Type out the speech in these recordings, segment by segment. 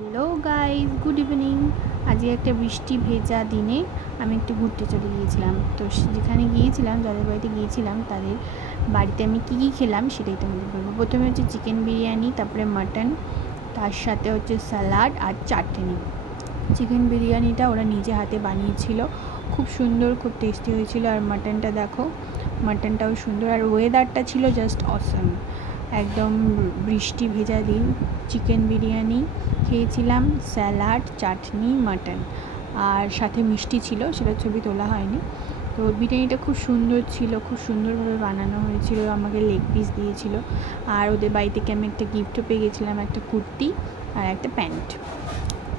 Hello guys, good evening. আজকে একটা বৃষ্টি ভেজা দিনে আমি একটু ঘুরতে চলে গিয়েছিলাম। তো যেখানে গিয়েছিলাম, যাদের বাড়িতে গিয়েছিলাম তাদের বাড়িতে আমি কী কী খেলাম সেটাই তোমাদের বলবো। প্রথমে হচ্ছে চিকেন বিরিয়ানি, তারপরে মাটন, তার সাথে হচ্ছে স্যালাড আর চাটনি। চিকেন বিরিয়ানিটা ওরা নিজে হাতে বানিয়েছিল, খুব সুন্দর, খুব টেস্টি হয়েছিল। আর মাটনটা দেখো, মাটনটাও সুন্দর। আর ওয়েদারটা ছিল জাস্ট অসম, একদম বৃষ্টি ভেজা দিন। চিকেন বিরিয়ানি খেয়েছিলাম, স্যালাড, চাটনি, মাটন, আর সাথে মিষ্টি ছিল, সেটা ছবি তোলা হয়নি। তো বিরিয়ানিটা খুব সুন্দর ছিল, খুব সুন্দরভাবে বানানো হয়েছিল, আমাকে লেগ পিস দিয়েছিল। আর ওদের বাড়ি থেকে আমি একটা গিফটও পেয়ে গেছিলাম, একটা কুর্তি আর একটা প্যান্ট।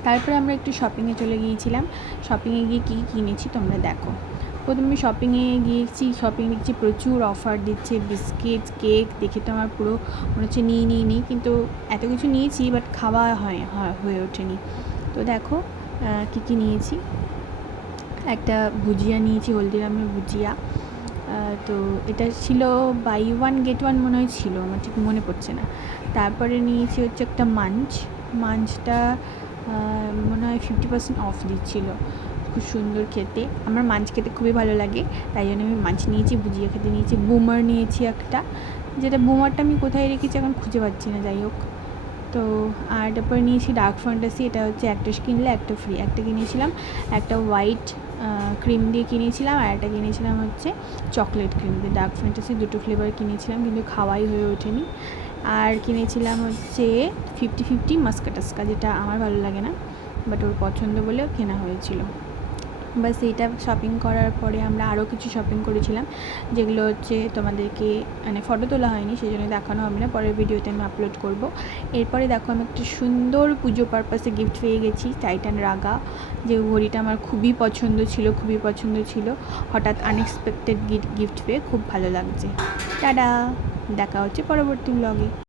তারপরে আমরা একটু শপিংয়ে চলে গিয়েছিলাম। শপিংয়ে গিয়ে কী কিনেছি তোমরা দেখো। প্রথমে শপিংয়ে গিয়েছি, শপিং দেখছি প্রচুর অফার দিচ্ছে, বিস্কিট, কেক, দেখে তো আমার পুরো মনে হচ্ছে নিই, কিন্তু এত কিছু নিয়েছি বাট খাওয়া হয়ে ওঠেনি। তো দেখো কী নিয়েছি। একটা ভুজিয়া নিয়েছি, হলদিরামের ভুজিয়া। তো এটা ছিল বাই ওয়ান গেট ওয়ান মনে হয় ছিল, আমার ঠিক মনে পড়ছে না। তারপরে নিয়েছি হচ্ছে একটা মাঞ্চটা মনে হয় 50% অফ দিচ্ছিলো, খুব সুন্দর খেতে। আমার মাঞ্চ খেতে খুবই ভালো লাগে, তাই জন্য আমি মাঞ্চ নিয়েছি, ভুজিয়া খেতে নিয়েছি। বুমার নিয়েছি একটা, যেটা বুমারটা আমি কোথায় রেখেছি এখন খুঁজে পাচ্ছি না, যাই হোক। তো আর তারপরে নিয়েছি ডার্ক ফ্যান্টাসি, এটা হচ্ছে একটা কিনলে একটা ফ্রি। একটা কিনেছিলাম একটা হোয়াইট ক্রিম দিয়ে কিনেছিলাম, আর একটা কিনেছিলাম হচ্ছে চকলেট ক্রিম দিয়ে। ডার্ক ফ্যান্টাসি দুটো ফ্লেভার কিনেছিলাম, কিন্তু খাওয়াই হয়ে ওঠেনি। আর কিনেছিলাম হচ্ছে 50-50 মাস্কাটাস্কা, যেটা আমার ভালো লাগে না, বাট ওর পছন্দ বলেও কেনা হয়েছিল। বাস এইটা শপিং করার পরে আমরা আরও কিছু শপিং করেছিলাম, যেগুলো হচ্ছে তোমাদেরকে মানে ফটো তোলা হয়নি, সেই জন্য দেখানো হবে না, পরের ভিডিওতে আমি আপলোড করব। এরপরে দেখো আমি একটা সুন্দর পুজো পারপাসে গিফট পেয়ে গেছি, টাইটান রাগা, যে ঘড়িটা আমার খুবই পছন্দ ছিল। হঠাৎ আনএক্সপেক্টেড গিফট পেয়ে খুব ভালো লাগছে। টাটা, দেখা হচ্ছে পরবর্তী ব্লগে।